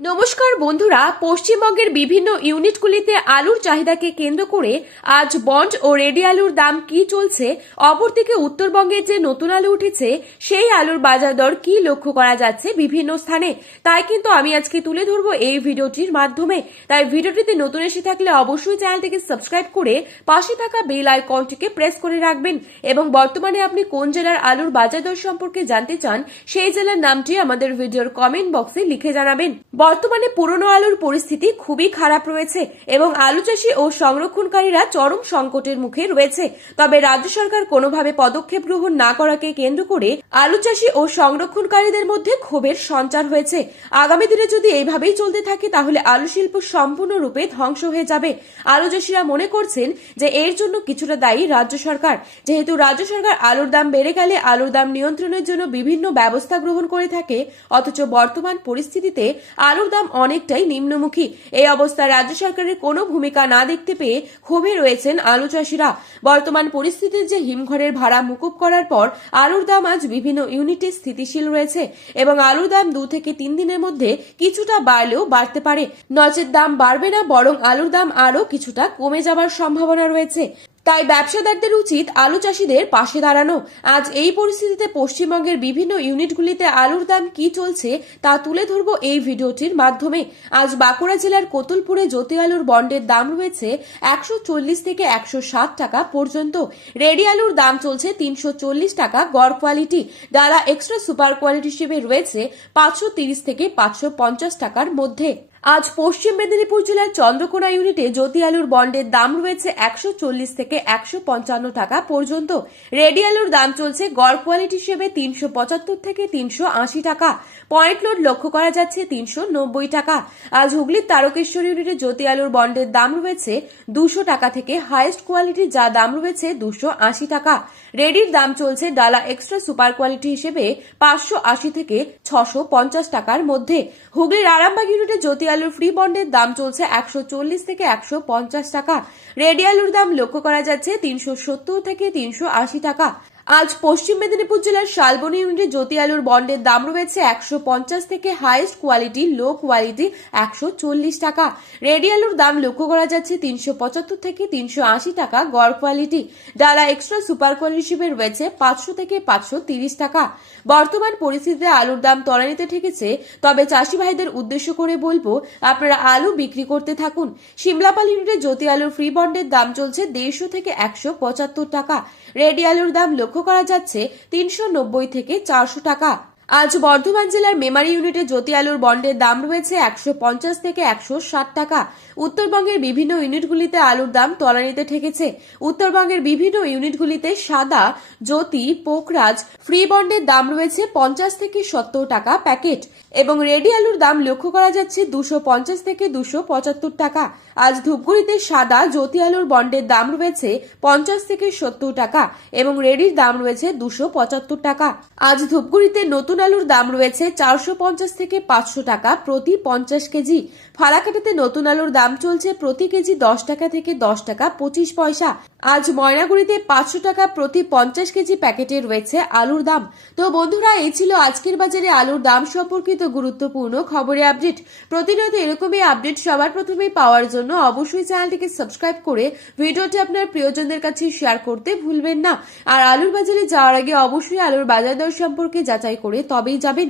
নমস্কার বন্ধুরা, পশ্চিমবঙ্গের বিভিন্ন ইউনিটগুলিতে আলুর চাহিদাকে কেন্দ্র করে আজ বন্ড ও রেডি আলুর দাম কি চলছে, অপরদিকে উত্তরবঙ্গে যে নতুন আলু উঠেছে সেই আলুর বাজার দর কি লক্ষ্য করা যাচ্ছে বিভিন্ন স্থানে, তাই কিন্তু আমি আজকে তুলে ধরবো এই ভিডিওটির মাধ্যমে। তাই ভিডিওটিতে নতুন এসে থাকলে অবশ্যই চ্যানেলটিকে সাবস্ক্রাইব করে পাশে থাকা বেল আইকনটিকে প্রেস করে রাখবেন এবং বর্তমানে আপনি কোন জেলার আলুর বাজার দর সম্পর্কে জানতে চান সেই জেলার নামটি আমাদের ভিডিওর কমেন্ট বক্সে লিখে জানাবেন। বর্তমানে পুরনো আলুর পরিস্থিতি খুবই খারাপ রয়েছে এবং আলু চাষী ও সংরক্ষণকারীরা চরম সংকটের মুখে রয়েছে। তবে রাজ্য সরকার কোনোভাবে পদক্ষেপ গ্রহণ না করাকে কেন্দ্র করে আলু চাষী ও সংরক্ষণকারীদের মধ্যে ক্ষোভের সঞ্চার হয়েছে। আগামী দিনে যদি এইভাবেই চলতে থাকে তাহলে আলু শিল্প সম্পূর্ণরূপে ধ্বংস হয়ে যাবে। আলু চাষীরা মনে করছেন যে এর জন্য কিছুটা দায়ী রাজ্য সরকার, যেহেতু রাজ্য সরকার আলুর দাম বেড়ে গেলে আলুর দাম নিয়ন্ত্রণের জন্য বিভিন্ন ব্যবস্থা গ্রহণ করে থাকে, অথচ বর্তমান পরিস্থিতিতে আলুর দাম অনেকটাই নিম্নমুখী। এই অবস্থায় রাজ্য সরকারের কোনো ভূমিকা না দেখতে পেয়ে ক্ষোভে রয়েছেন আলু চাষিরা। বর্তমান পরিস্থিতির যে হিমঘরের ভাড়া মুকুব করার পর আলুর দাম আজ বিভিন্ন ইউনিটে স্থিতিশীল রয়েছে এবং আলুর দাম 2 থেকে 3 দিনের মধ্যে কিছুটা বাড়লেও বাড়তে পারে, নচেত দাম বাড়বে না, বরং আলুর দাম আরও কিছুটা কমে যাবার সম্ভাবনা রয়েছে। তাই ব্যবসাদারদের উচিত আলু চাষীদের পাশে দাঁড়ানো। আজ এই পরিস্থিতিতে পশ্চিমবঙ্গের বিভিন্ন ইউনিটগুলিতে আলুর দাম কি চলছে তা তুলে ধরবো এই ভিডিওটির মাধ্যমে। আজ বাঁকুড়া জেলার কোতুলপুরে জ্যোতি আলুর বন্ডের দাম রয়েছে 140 থেকে 160 টাকা পর্যন্ত। রেডি আলুর দাম চলছে 340 টাকা গড় কোয়ালিটি, ডালা এক্সট্রা সুপার কোয়ালিটি হিসেবে রয়েছে 530 থেকে 550 টাকার মধ্যে। আজ পশ্চিম মেদিনীপুর জেলার চন্দ্রকোনা ইউনিটে জ্যোতি আলুর বন্ডের দাম রয়েছে 140 থেকে 155 টাকা পর্যন্ত। রেডি আলুর দাম চলছে গড় কোয়ালিটি হিসেবে 375 থেকে 380 টাকা। পয়েন্ট লোড লক্ষ্য করা যাচ্ছে 390 টাকা। আজ হুগলির তারকেশ্বর ইউনিটে জ্যোতি আলুর বন্ডের দাম রয়েছে 200 টাকা থেকে হাইয়েস্ট কোয়ালিটি যা দাম রয়েছে 280 টাকা। রেডির দাম চলছে ডালা এক্সট্রা সুপার কোয়ালিটি হিসেবে 580 থেকে 650 টাকার মধ্যে। হুগলির আরামবাগ ইউনিটে জ্যোতি আলুর ফ্রি বন্ডের দাম চলছে 140 থেকে 150 টাকা। রেডি আলুর দাম লক্ষ্য করা যাচ্ছে 370 থেকে 380 টাকা। আজ পশ্চিম মেদিনীপুর জেলার শালবনী ইউনিটে জ্যোতি আলুর বন্ডের দাম রয়েছে 150 থেকে হাইয়েস্ট কোয়ালিটি লো কোয়ালিটি 140 টাকা। রেডি আলুর দাম লক্ষ্য করা যাচ্ছে 375 থেকে 380 টাকা গড় কোয়ালিটি, ডালা এক্সট্রা সুপার কোয়ালিটি হিসেবে রয়েছে 500 থেকে 530 টাকা। বর্তমান পরিস্থিতিতে আলুর দাম ত্বরান্বিত ঠেকেছে, তবে চাষি ভাইদের উদ্দেশ্য করে বলবো আপনারা আলু বিক্রি করতে থাকুন। সিমলাপাল ইউনিটে জ্যোতি আলুর ফ্রি বন্ডের দাম চলছে 150 থেকে 175 টাকা। রেডি আলুর দাম লক্ষ্য করা যাচ্ছে 390 থেকে 400 টাকা। আজ বর্ধমান জেলার মেমারি ইউনিটে জ্যোতি আলুর বন্ডের দাম রয়েছে 150 থেকে 160 টাকা। উত্তরবঙ্গের বিভিন্ন ইউনিটগুলিতে আলুর দাম ত্বরান্বিত ঠেকেছে। উত্তরবঙ্গের বিভিন্ন ইউনিটগুলিতে সাদা, জ্যোতি, পোকরাজ ফ্রি বন্ডের দাম রয়েছে 50 থেকে 70 টাকা প্যাকেট এবং রেডি আলুর দাম লক্ষ্য করা যাচ্ছে 250 থেকে 275 টাকা। আজ ধূপগুড়িতে সাদা জ্যোতি আলুর বন্ডের দাম রয়েছে 50 থেকে 70 টাকা এবং রেডির দাম রয়েছে 275 টাকা। আজ ধূপগুড়িতে নতুন আলুর দাম রয়েছে 450 থেকে 500 টাকা প্রতি 50 কেজি। ফালাকাটাতে নতুন আলুর দাম চলছে প্রতি কেজি 10 টাকা থেকে 10 টাকা 25 পয়সা। আজ ময়নাগুড়িতে 500 টাকা প্রতি 50 কেজি প্যাকেটে রয়েছে আলুর দাম। তো বন্ধুরা, এই ছিল আজকের বাজারে আলুর দাম সম্পর্কিত গুরুত্বপূর্ণ খবরের আপডেট। প্রতিনিয়ত এরকমই আপডেট সবার প্রথমেই পাওয়ার জন্য অবশ্যই চ্যানেলটিকে সাবস্ক্রাইব করে ভিডিওটি আপনার প্রিয়জনদের কাছে শেয়ার করতে ভুলবেন না। আর আলুর বাজারে যাওয়ার আগে অবশ্যই আলুর বাজার দর সম্পর্কে যাচাই করে তবেই যাবেন।